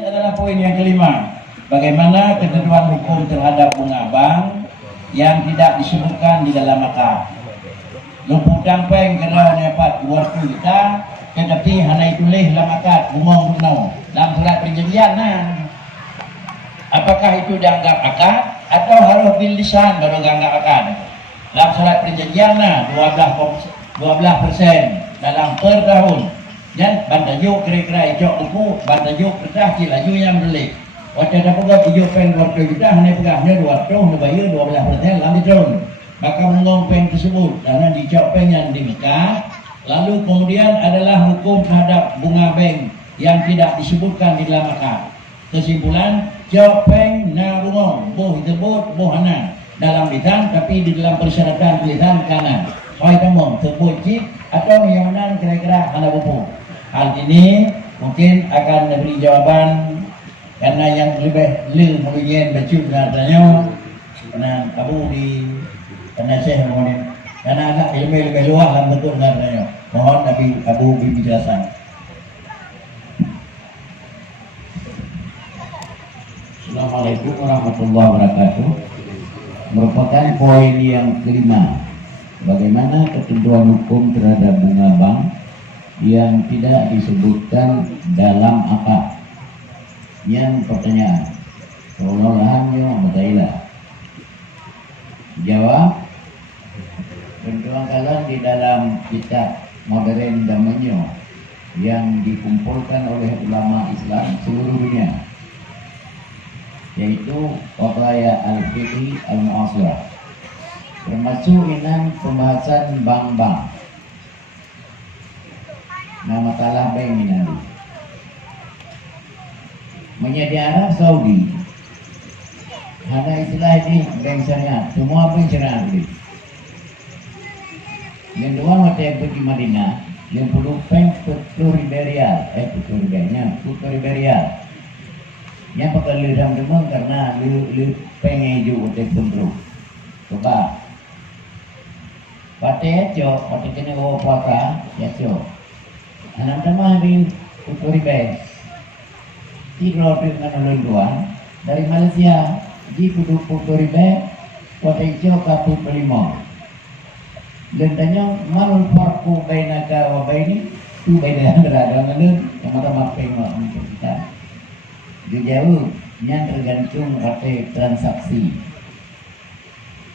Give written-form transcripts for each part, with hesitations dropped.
adalah poin yang kelima, bagaimana ketentuan hukum terhadap bunga bank yang tidak disebutkan di dalam akad. Lumpur dampeng kerana dapat waktu kita, tetapi hanya tulis dalam akad bunga bunga dalam surat perjanjian. Apakah itu dianggap akad atau harus bil lisan baru dianggap akad? Dalam surat perjanjian 12% dalam per tahun. Dan bantajuk kira-kira ijok buku, bantajuk kertas laju yang beli. Waktu ada pegang ijok pen 200 juta, hanya pegangnya 200, hanya bayar 12% dalam tahun. Maka mengong pen tersebut, dan ijok pen yang dinikah. Lalu kemudian adalah hukum terhadap bunga bank yang tidak disebutkan di dalam akad. Kesimpulan, ijok pen na bunga, boh disebut, boh hana. Dalam lisan, tapi di dalam persyaratan tulisan kanan. Soal kamu, sebut jip, atau yang mana kira-kira hana buku. Hal ini mungkin akan diberi jawaban karena yang lebih mengujian baca katanya karena Abu di karena Syekh kemudian karena agak lebih luas dalam bentuk katanya. Mohon Nabi Abu penjelasan. Assalamualaikum warahmatullahi wabarakatuh. Merupakan poin yang kelima, bagaimana ketentuan hukum terhadap bunga bank yang tidak disebutkan dalam akad. Yang pertanyaan, perolahannya mutailah. Jawab, pentuangkalan di dalam kitab modern zamannya yang dikumpulkan oleh ulama Islam seluruh dunia, yaitu Qadaya al-Fiqh al-Mu'asirah, termasuk inan pembahasan bank-bank. Nama kalah bank ini menjadi Arab Saudi. Hanya istilah ini bank syariah, semua bank syariah ini. Yang dua waktu pergi Madinah, yang perlu bank Putriberial, Putriberial. Yang pakai lidam demam karena lu pengen juga waktu pun coba. Waktu itu, waktu kena bawa puasa, ya so. Anak teman di Putriberial. Tiga dengan luluan dari Malaysia di Putriberial, waktu itu kaput 5. Lentanya malul farku bainaka wa baini tu baina berada ngalun yang mata pengok untuk kita. Jauh yang tergantung pada transaksi.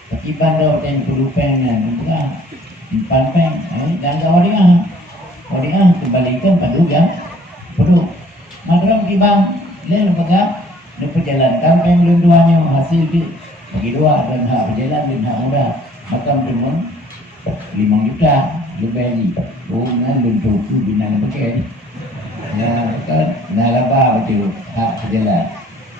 Tapi pada yang perlu pengen bukan peng dan wadiah kembalikan paduga perlu madram kibang lain lembaga diperjalankan peng lunduannya hasil di bagi dua dan hak berjalan dan hak mudah makam temun 5 juta lebih ni bunga lundu tu bina pakai ya kan nalaba betul hak berjalan.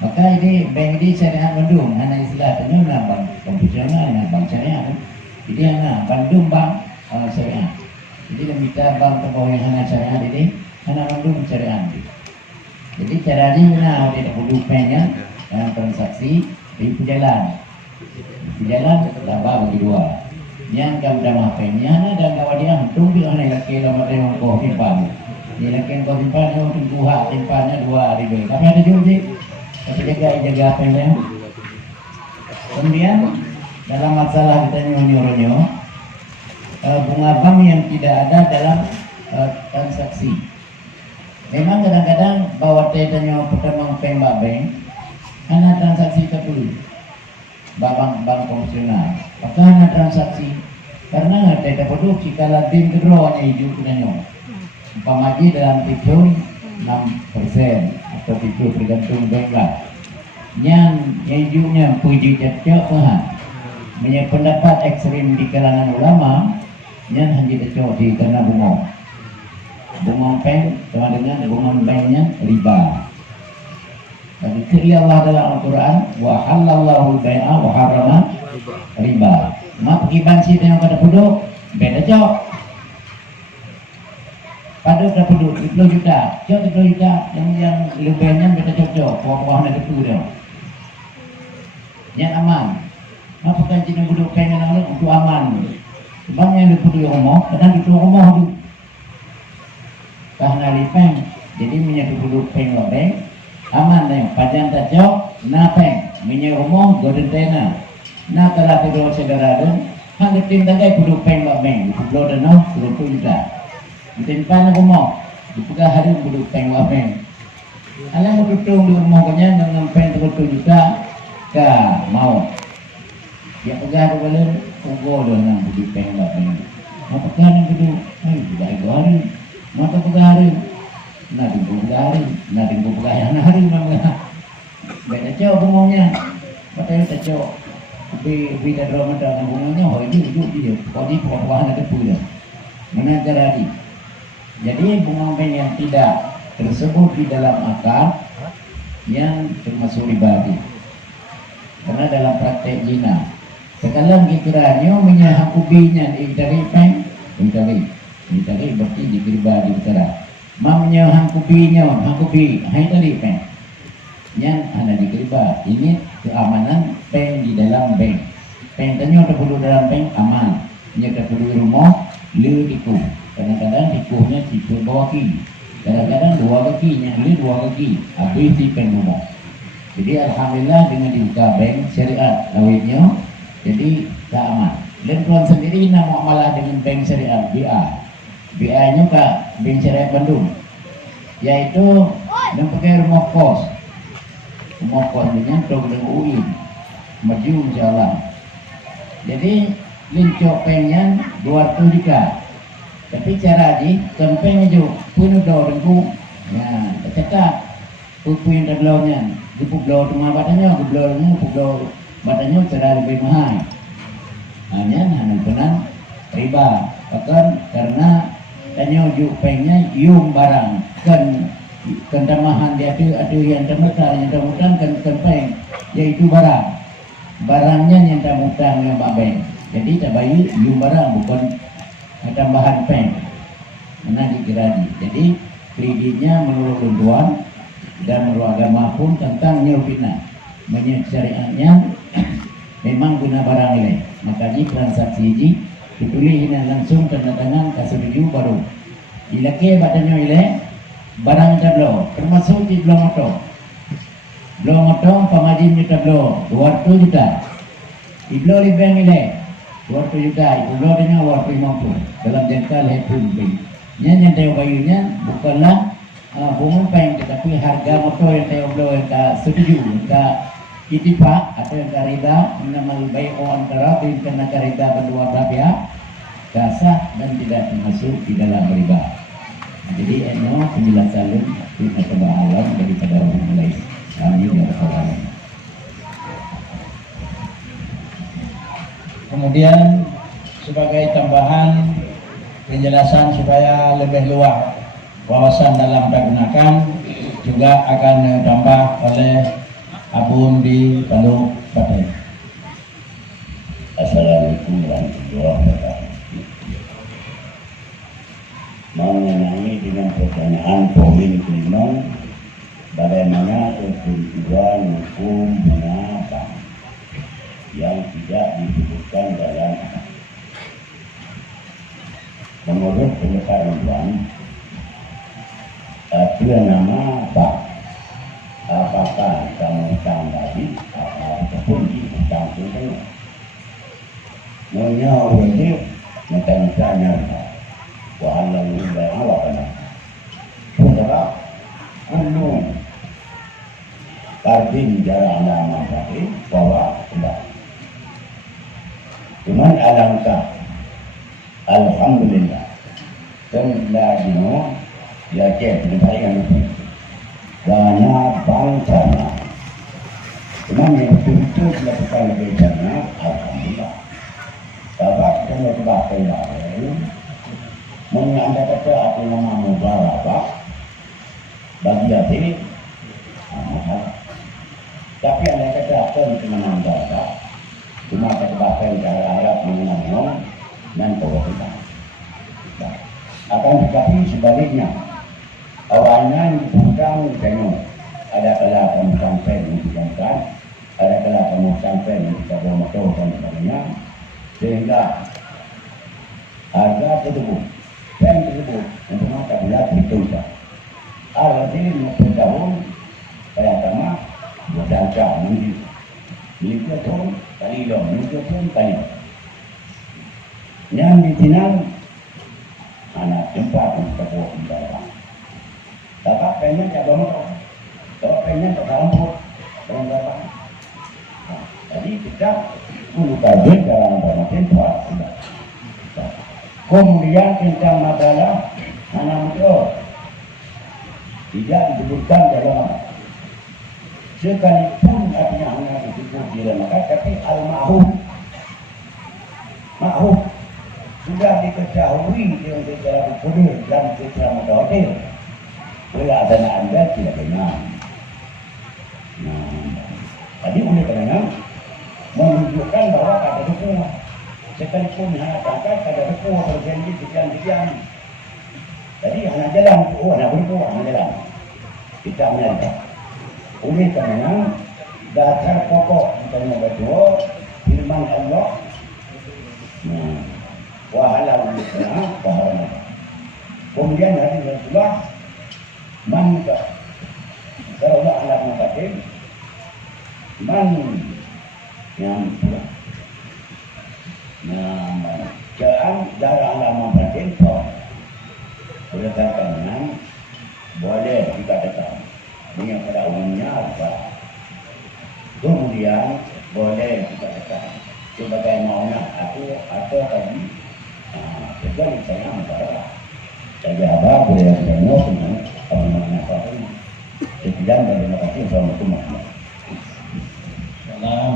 Maka ini bank ini syariah Bandung, anak istilah tanya bank konvensional, bank syariah. Jadi anak Bandung bank syariah. Jadi kita bank terbawa yang anak syariah ini, anak Bandung syariah. Jadi cara ini mana tidak perlu pennya dalam transaksi di perjalanan. Perjalanan laba bagi dua. Yang kamu dah pennya dan kawan dia tunggu anak laki lama tengok kau timpan. Dia laki kau timpan, kau tunggu hak timpannya 2 ribu. Tapi ada jual tapi jaga apa yang kemudian dalam masalah kita nyonyo bunga bank yang tidak ada dalam transaksi. Memang kadang-kadang bawa tetanya pertama pembak bank karena transaksi tertulis bank konvensional maka hanya transaksi karena teta produksi kalau tim kedua hanya hidup dengan umpamaji dalam hitung 6% atau itu tergantung bank lah. Yang hidupnya puji cecok Tuhan. Punya pendapat ekstrim di kalangan ulama yang hanya cecok di karena bunga peng sama dengan bunga banknya riba. Dan itu Allah dalam Al-Quran wa halallahu bai'a wa harrama riba. Mak pergi bansi dengan pada puduk beda cok. pada dah penduduk 10 juta, cok 10 juta yang lebihnya kita cocok, bawah-bawah ada tu dia. Yang aman. Apa kan Cina penduduk pengen anak untuk aman. Sebab yang penduduk rumah, kadang itu rumah tu. Karena lipeng, jadi minyak penduduk pengen lebih aman dah. Pajang tak cok, napeng, minyak rumah golden tena. Na telah tidur saudara dan hang tim tagai penduduk pengen lebih, pulau danau 10 juta. Ditimpan rumah, dipegang hari penduduk pengen lebih. Alang bertutung di rumah kanya dengan pengen 10 juta. Ka mau dia pegang balen ugo dengan budi peng lapeng mau pegang yang kedua ai budai gari mau pegang hari na tinggu hari na tinggu pegang hari mangga beda cok ngomongnya pakai cok di dalam ada ngomongnya hoi hidup dia kodi perbuahan ada punya mana jadi bunga peng yang tidak tersebut di dalam akad yang termasuk pribadi. Karena dalam praktek zina sekarang kiranya menyahakubinya dari peng dari berarti dikirba di utara mamnya hangkubinya hangkubi hai tadi peng yang ada dikirba ini keamanan peng di dalam bank peng tanya terperlu dalam bank aman nya terperlu rumah lu tiku kadang-kadang tikuhnya tiku bawah kaki kadang-kadang 2 kaki yang lu 2 kaki habis di peng rumah. Jadi alhamdulillah dengan dibuka bank syariat lawitnya jadi tak aman. Dan tuan sendiri nak muamalah dengan bank syariat BA nya Kak bank syariat Bandung yaitu yang pakai rumah kos dengan program UI maju insyaallah. Jadi lincok pengnya 200 juta tapi cara di kempengnya juga punya dorengku ya cetak pupuin dablaunya di pulau rumah badannya pulau badannya cara lebih mahal hanya penan riba bahkan karena tanya ujuk pengnya yung barang kan tamahan dia ada yang temutan kan peng yaitu barangnya yang temutan yang babeng jadi tak bayi yung barang bukan tambahan peng mana dikira jadi kreditnya menurut tentuan dan menurut agama pun tentang nyurfina menurut syariatnya memang guna barang nilai makanya transaksi ini ditulis langsung tanda tangan kasuduju baru ilake badannya nilai barang tablo termasuk di blong moto pemajinnya tablo 200 juta iblo libeng nilai 200 juta iblo dengan 250 dalam jangka lepun yang tahu bayunya bukanlah bunga peng tetapi harga motor yang tayo blow yang setuju ka itipak atau yang karida nama baik orang antara kena karida berdua belah pihak sah dan tidak termasuk di dalam riba. Jadi penjelasan kita kebahalan daripada mulai kami dari orang. Kemudian sebagai tambahan penjelasan supaya lebih luas wawasan dalam pergunakan juga akan ditambah oleh Abun di Palu Batai. Assalamualaikum warahmatullahi wabarakatuh. Mengenai dengan pertanyaan poin kelima, bagaimana ketentuan hukum menapa yang tidak disebutkan dalam menurut pengetahuan dengan nama apakah kamu hutang tadi ataupun di hutang itu maunya wajib tanya wahalang nilai awak kena saudara gunung karbin jalan nama tadi bawa kembali cuman alangkah alhamdulillah dan lagi ya cek yang banyak bangsa cuman yang betul-betul dilakukan lebih banyak alhamdulillah sebab kalau kebakai lain menganda kata apa nama mubarak bagi hati mahal tapi anda kata apa yang menanda cuma kebakai cara Arab mengenang dan tahu kita akan tetapi sebalik kronologisnya. Awalnya bukan tengok, ada kala kamu sampai menunjukkan, ada kala kamu sampai menunjukkan motor dan sebagainya, sehingga harga tersebut, pen tersebut untuk mata bulat ditunda. Alhasil 50 tahun, saya sama berdansa menjadi 50 tahun kali dong, 50 tahun kali. Yang ditinang anak tempat untuk buat barang. Dapat pengen tak bawa, dapat pengen tak rambut, barang. Jadi kita perlu kaji dalam barang tempat. Kemudian tentang masalah anak muda tidak disebutkan dalam sekalipun artinya anak disebut di dalam tapi al-ma'ruf sudah diketahui dengan secara betul dan secara mutawatir oleh adanya anda tidak benar. Tadi oleh kerana menunjukkan bahwa ada dukungan sekalipun hanya tangkap ada dukungan berjanji sekian. Jadi hanya jalan anak berkuah hanya jalan kita menyangka oleh kerana dasar pokok kita berdua firman Allah wahalau lana wahalau. Kemudian hadis Rasulullah man kalau Allah alam mengatakan man yang jangan darah alam mengatakan berdasarkan boleh dikatakan dengan pada umumnya apa. Kemudian boleh dikatakan sebagai maunya aku atau tadi kecuali saya antara saja apa boleh bertemu dengan orang-orang apa pun. Sekian dan terima kasih. Assalamualaikum warahmatullahi Salam.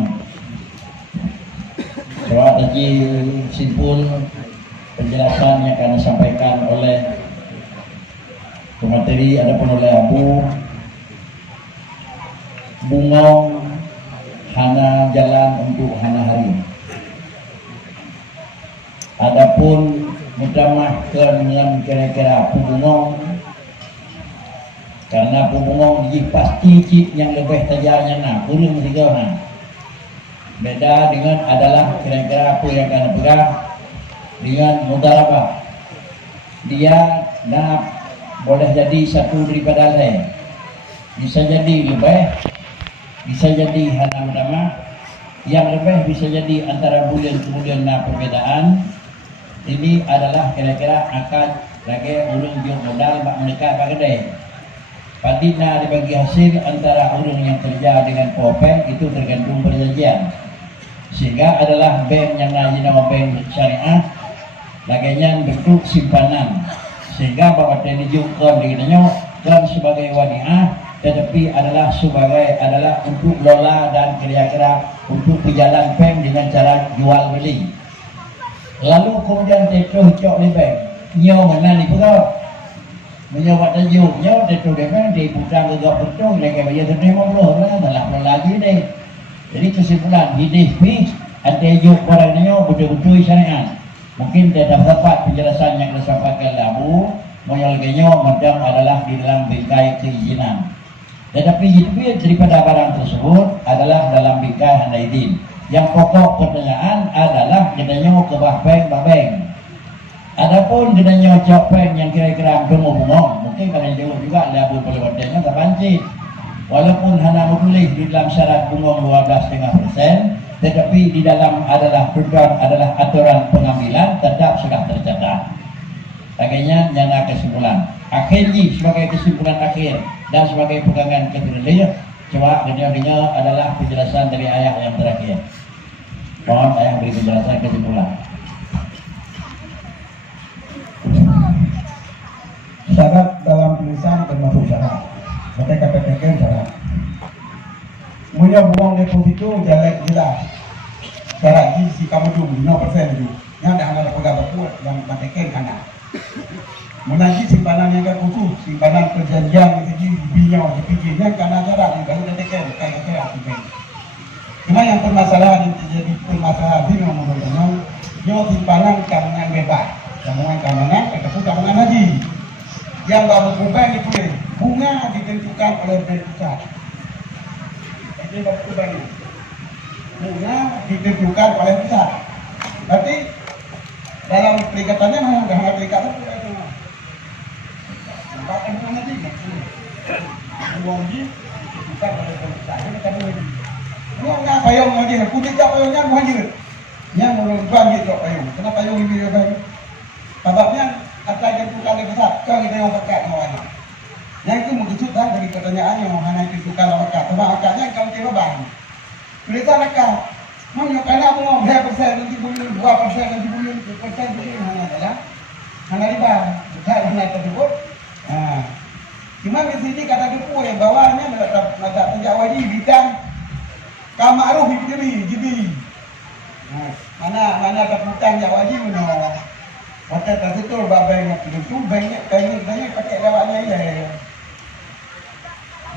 Soal tadi simpul penjelasan yang akan disampaikan oleh pemateri adapun oleh Abu Bungong hana jalan untuk hana hari. Adapun mudamahkan dengan kira-kira Bungong karena Bungong di pasti cip yang lebih tajamnya nah kurung tiga nah. Beda dengan adalah kira-kira apa yang akan pegang dengan mudarabah. Dia nak boleh jadi satu daripada lain. Bisa jadi lebih, bisa jadi hana mudama. Yang lebih bisa jadi antara bulan kemudian na perbedaan. Ini adalah kira-kira akad lagi ulun biar modal bak mereka bak gede. Padina dibagi hasil antara ulun yang kerja dengan popeng itu tergantung perjanjian. Sehingga adalah bank yang nama bank syariah laganya bentuk simpanan sehingga bahwa dijukkan dengan kan sebagai wadiah tetapi adalah sebagai untuk lola dan kira-kira untuk berjalan bank dengan cara jual beli. Lalu kemudian tetuh cok di bank nyo mana ni pegawai menyewa tajuk nyo tetuh di bank di putang gegap betul lagi bayar 50 lah malah lagi deh. Jadi kesimpulan hidup ni ada yuk orangnya betul-betul syariat. Mungkin tidak dapat penjelasan yang disampaikan Abu Moyolgenyo macam adalah di dalam bingkai keizinan. Tetapi hidup daripada barang tersebut adalah dalam bingkai handaidin. Yang pokok pertanyaan adalah kenanya ke bank. Adapun kenanya copeng yang kira-kira bengong-bengong, mungkin kalian jauh juga Abu pelewatnya tak pancit. Walaupun hanya menulis di dalam syarat bunga 12,5%, tetapi di dalam adalah aturan pengambilan tetap sudah tercatat. Akhirnya nyana kesimpulan. Akhirnya sebagai kesimpulan akhir dan sebagai pegangan kedua coba dunia adalah penjelasan dari ayat yang terakhir. Mohon ayat beri penjelasan kesimpulan. Syarat dalam tulisan termasuk syarat. Mereka katakan syarat. Punya buang deposito jelek jelas. Syarat si kamu tu 5% tu. Yang dah ada pegawai kuat yang katakan kanan. Menanti simpanan yang kan khusus, simpanan perjanjian segi binyau dipikirnya karena jarak yang baru katakan kayak cuma yang permasalahan yang terjadi permasalahan ini menurutnya, yo simpanan keamanan bebas, keamanan kata pun keamanan haji. yang baru kubang ditulis bunga ditentukan oleh bank pusat. Ini baru kubang ini. Bunga ditentukan oleh pusat. Berarti dalam perikatannya mana perikatan itu. Bahkan mana juga. Uang di ditentukan oleh bank pusat. Ini kan lagi. Ini nggak payung lagi. Kulit tak payungnya muhajir. Yang menurutkan gitu payung. Kenapa payung ini dia payung? Sebabnya akan ditentukan oleh pusat. Kau kita yang pakai awalnya. Yang itu mengejut dari pertanyaannya mana ditentukan oleh pusat. Sebab akarnya kalau kira bang. Tulisan akar. Mana kena mau berapa persen nanti boleh 2% nanti boleh 2% boleh hanya adalah hanya riba besar hanya tersebut. Cuma di sini kata duku yang bawahnya ada penjawab di bidang kamaruf jibi. Mana keputusan jawab jibi no. Hotel tertutup babanya itu banyak pakai lawaknya ya.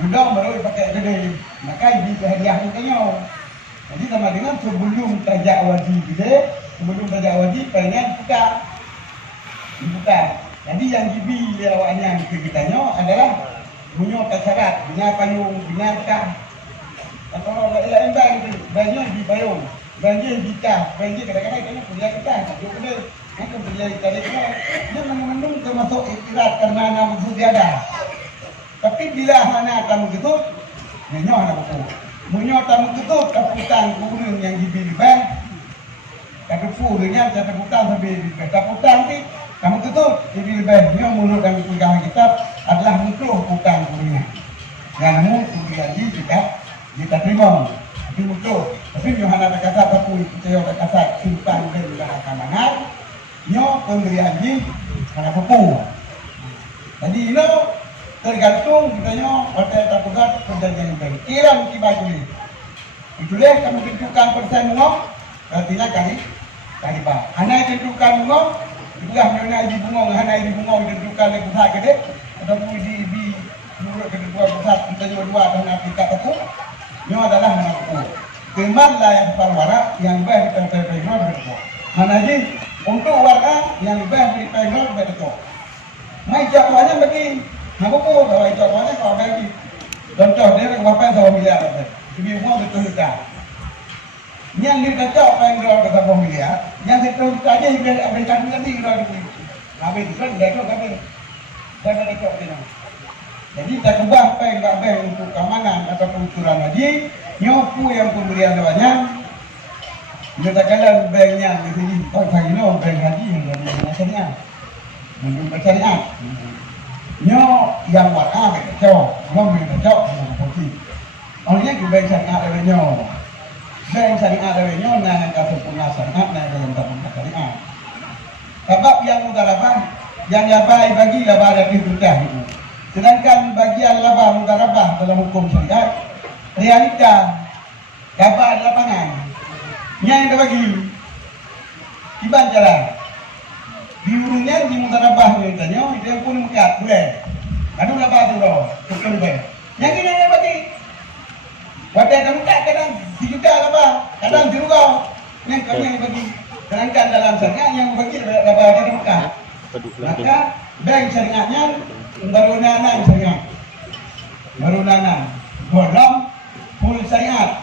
Mudah baru pakai gede. Maka di hadiah tanya. Jadi sama dengan sebelum tajak wajib pengen dibuka. Jadi yang jibi lawaknya kita adalah punya syarat, punya payung, punya kah. Kalau lain banyak di payung, banyak di kah, banyak kadang-kadang kita punya kah, jadi kita punya tadi dia mengandung termasuk istilah karena nama sudah. Tapi bila mana kamu gitu, nyoh anak buku. Munyot tamu tutup kaputan kurun yang dibeli bank. Kata kurunnya kata kaputan sampai di bank. Kaputan ni kamu tutup dibeli bank. Yang menurut kami pegang kitab adalah musuh hutang kurunnya. Yang namun kemudian kita terima. Tapi musuh. Tapi Yohana kata tapi percaya kata simpan dan keamanan. Nyo pemberian ni karena buku. Jadi ini tergantung kitanya hotel terpegat perjanjian bank. Kiram tiba juli. Itulah kamu tentukan persen uang, artinya kali bah. Hanya tentukan uang, itulah mana di bunga, hanya di bunga tentukan oleh pusat gede, ataupun di menurut kedua pusat kita dua dan Afrika itu, ini adalah mana buku. Keman lah yang parwara yang baik di penggal begitu. Mana di untuk warga yang baik di penggal begitu. Mai jawabnya bagi aku pun bahwa itu awalnya kalau bagi contoh dia nak berapa sama miliar ada jadi uang betul tak yang dikacau apa yang doa berapa miliar yang itu saja yang Amerika nanti doa itu habis itu kan dekor kami saya dekor ini jadi tak ubah apa yang bank untuk keamanan ataupun curang haji nyopu yang pemberian doanya kita katakan banknya di sini kalau bank haji yang dari nasional menurut syariat nyo yang warna berkacau, ngomong berkacau, ngomong putih. Orangnya juga syariat dari nyo, syariat dari nyo, nah yang kesempurna syariat, nah yang kesempurna syariat. Sebab yang mudarabah, yang yabai bagi labah dari berkah itu. Sedangkan bagian labah mudarabah dalam hukum syariat, realita labah lapangan, yang dibagi, tiba jalan. Di urungnya di mudarabah tanya itu yang pun mekat boleh. Aduh apa tu loh, betul boleh. Yang ini yang bagi. Wadah kamu tak kadang dijuta apa, kadang dirugau. Yang kami yang bagi. Sedangkan dalam syariat yang bagi labah dari mekat. Maka bank syariatnya baru nana syariat. Baru nana. Golong full syariat.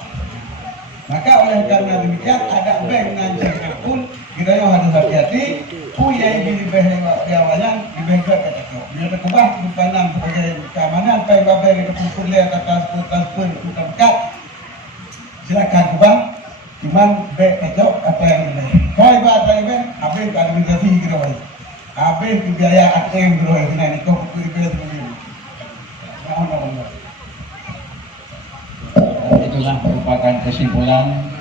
Maka oleh karena demikian ada bank dengan syariat pun kita yang harus hati-hati. Punya ini di awalnya di bengkel kata dia terkubah bukanan sebagai keamanan pengabel itu pukul lihat atas transfer kita dekat silakan kubah cuman bek kacau apa yang ini kau ibu apa ini habis administrasi gitu baik habis biaya ATM gitu baik ini kau pukul biaya seperti ini itulah merupakan kesimpulan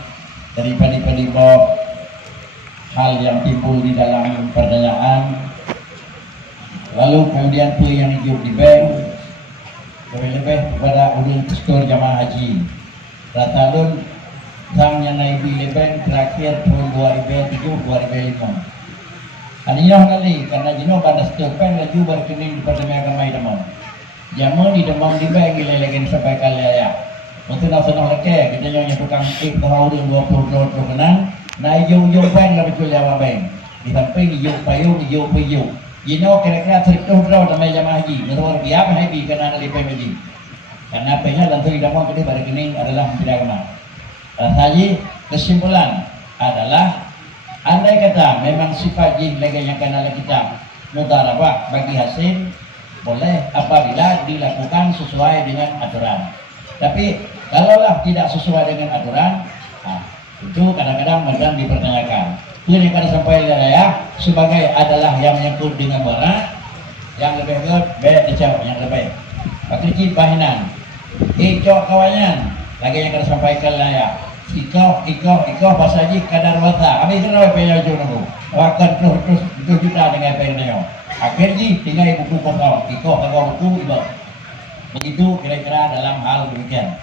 daripada Bob hal yang timbul di dalam pertanyaan. Lalu kemudian pun yang hidup di bank lebih kepada ulun gestor jamaah haji. Ratalun sang yang naik di bank terakhir tahun 2007-2005. Anilah kali karena jenuh pada stopan laju berkening di Departemen Agama Demam. Jamu di Demam di bank lelegen sampai kali ya. Untuk nak senang leke kita yang tukang tahun 20 kenang. Na yung bank na betul yawa bank. Di samping yung payung, yung payung. kira-kira tertuh sama jamaah haji. Menurut dia apa haji kena dari haji. Karena apanya dan tidak mau kedua pada kini adalah tidak kena. Haji kesimpulan adalah andai kata memang sifat jin lagi yang kena kita mudarabah bagi hasil boleh apabila dilakukan sesuai dengan aturan. Tapi kalaulah tidak sesuai dengan aturan, itu kadang-kadang macam dipertanyakan. Itu yang pada sampai ya sebagai adalah yang menyangkut dengan barang yang lebih good, baik dicap yang lebih. Pakai bahinan, ikut kawannya lagi yang pada sampaikan lah ya. Ikoh pasaji kadar wata. Abi kenapa punya jono? Akan terus juta dengan penyo. Akhirnya tinggal ibu kota. Ikoh buku ibu. Begitu kira-kira dalam hal demikian.